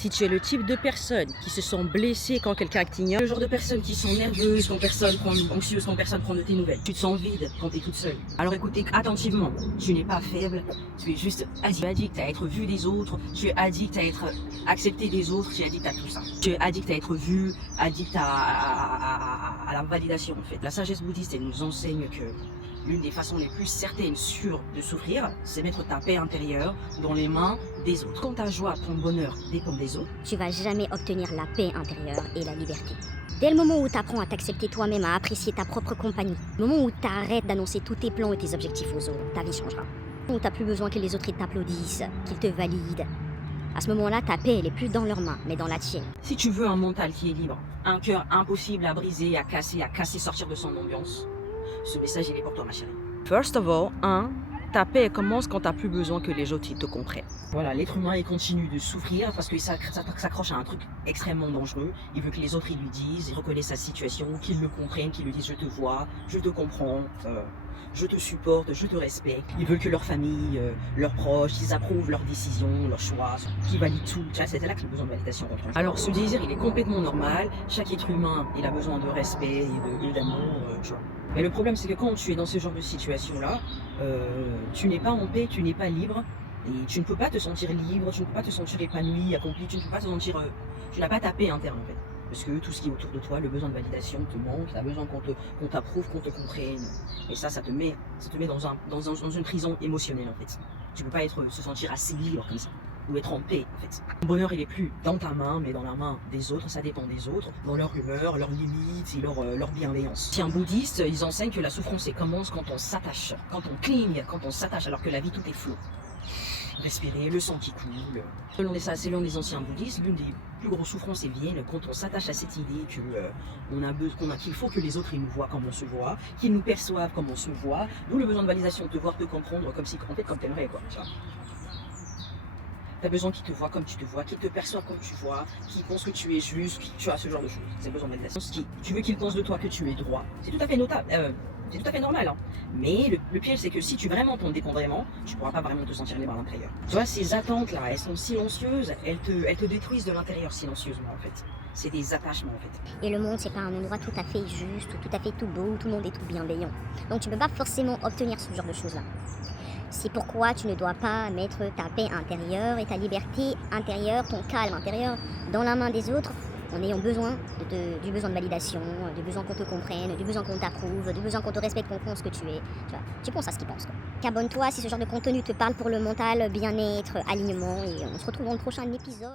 Si tu es le type de personne qui se sent blessée quand quelqu'un t'ignore, le genre de personnes qui sont nerveuses quand personne prend, anxieuses quand personne prend de tes nouvelles, tu te sens vide quand tu es toute seule. Alors écoutez attentivement, tu n'es pas faible, tu es juste addict à être vu des autres, tu es addict à être accepté des autres, tu es addict à tout ça. Tu es addict à être vu, addict à la validation en fait. La sagesse bouddhiste, elle nous enseigne que l'une des façons les plus certaines, sûres de souffrir, c'est mettre ta paix intérieure dans les mains des autres. Quand ta joie, ton bonheur dépend des autres, tu vas jamais obtenir la paix intérieure et la liberté. Dès le moment où tu apprends à t'accepter toi-même, à apprécier ta propre compagnie, le moment où tu arrêtes d'annoncer tous tes plans et tes objectifs aux autres, ta vie changera. Où tu n'as plus besoin que les autres t'applaudissent, qu'ils te valident. À ce moment-là, ta paix, elle est plus dans leurs mains, mais dans la tienne. si tu veux un mental qui est libre, un cœur impossible à briser, à casser sortir de son ambiance, ce message il est pour toi ma chérie. First of all, ta paix commence quand tu n'as plus besoin que les autres te comprennent. Voilà, l'être humain il continue de souffrir parce qu'il s'accroche à un truc extrêmement dangereux. Il veut que les autres ils lui disent, ils reconnaissent sa situation, qu'ils le comprennent, qu'ils lui disent je te vois, je te comprends, je te supporte, je te respecte. Ils veulent que leur famille, leurs proches, ils approuvent leurs décisions, leurs choix, qu'ils valident tout. Tu vois, c'est là que le besoin de validation rentre. Alors ce désir il est complètement normal. Chaque être humain il a besoin de respect et d'amour, tu vois. Mais le problème, c'est que quand tu es dans ce genre de situation-là, tu n'es pas en paix, tu n'es pas libre, et tu ne peux pas te sentir libre, tu ne peux pas te sentir épanoui, accompli, tu ne peux pas te sentir... tu n'as pas ta paix interne, en fait. Parce que tout ce qui est autour de toi, le besoin de validation te manque, tu as besoin qu'on t'approuve, qu'on te comprenne. Et ça te met dans une prison émotionnelle, en fait. Tu ne peux pas se sentir assez libre comme ça. Ou être en paix en fait. Ton bonheur il est plus dans ta main mais dans la main des autres, ça dépend des autres, dans leur humeur, leurs limites et leur bienveillance. Si un bouddhiste, ils enseignent que la souffrance elle commence quand on s'attache, quand on cligne, quand on s'attache alors que la vie tout est flot. Respirer, le sang qui coule. Selon les anciens bouddhistes, l'une des plus grosses souffrances viennent quand on s'attache à cette idée qu'il faut que les autres ils nous voient comme on se voit, qu'ils nous perçoivent comme on se voit, d'où le besoin de validation, de te voir, te comprendre comme si, en fait, comme t'aimerais quoi. Tu as besoin qu'ils te voient comme tu te vois, qu'ils te perçoivent comme tu vois, qu'ils pensent que tu es juste, tu as ce genre de choses. C'est besoin de validation. Tu veux qu'ils pensent de toi que tu es droit. C'est tout à fait notable, c'est tout à fait normal. Hein. Mais le piège, c'est que si tu vraiment t'en dépends vraiment, tu ne pourras pas vraiment te sentir libre à l'intérieur. Tu vois, ces attentes-là, elles sont silencieuses, elles te détruisent de l'intérieur silencieusement en fait. C'est des attachements en fait. Et le monde, c'est pas un endroit tout à fait juste, tout à fait tout beau, où tout le monde est tout bienveillant. Donc tu peux pas forcément obtenir ce genre de choses-là. C'est pourquoi tu ne dois pas mettre ta paix intérieure et ta liberté intérieure, ton calme intérieur dans la main des autres en ayant besoin du besoin de validation, du besoin qu'on te comprenne, du besoin qu'on t'approuve, du besoin qu'on te respecte, qu'on pense que tu es. Tu penses à ce qu'ils pensent. Qu'abonne-toi si ce genre de contenu te parle pour le mental, bien-être, alignement et on se retrouve dans le prochain épisode.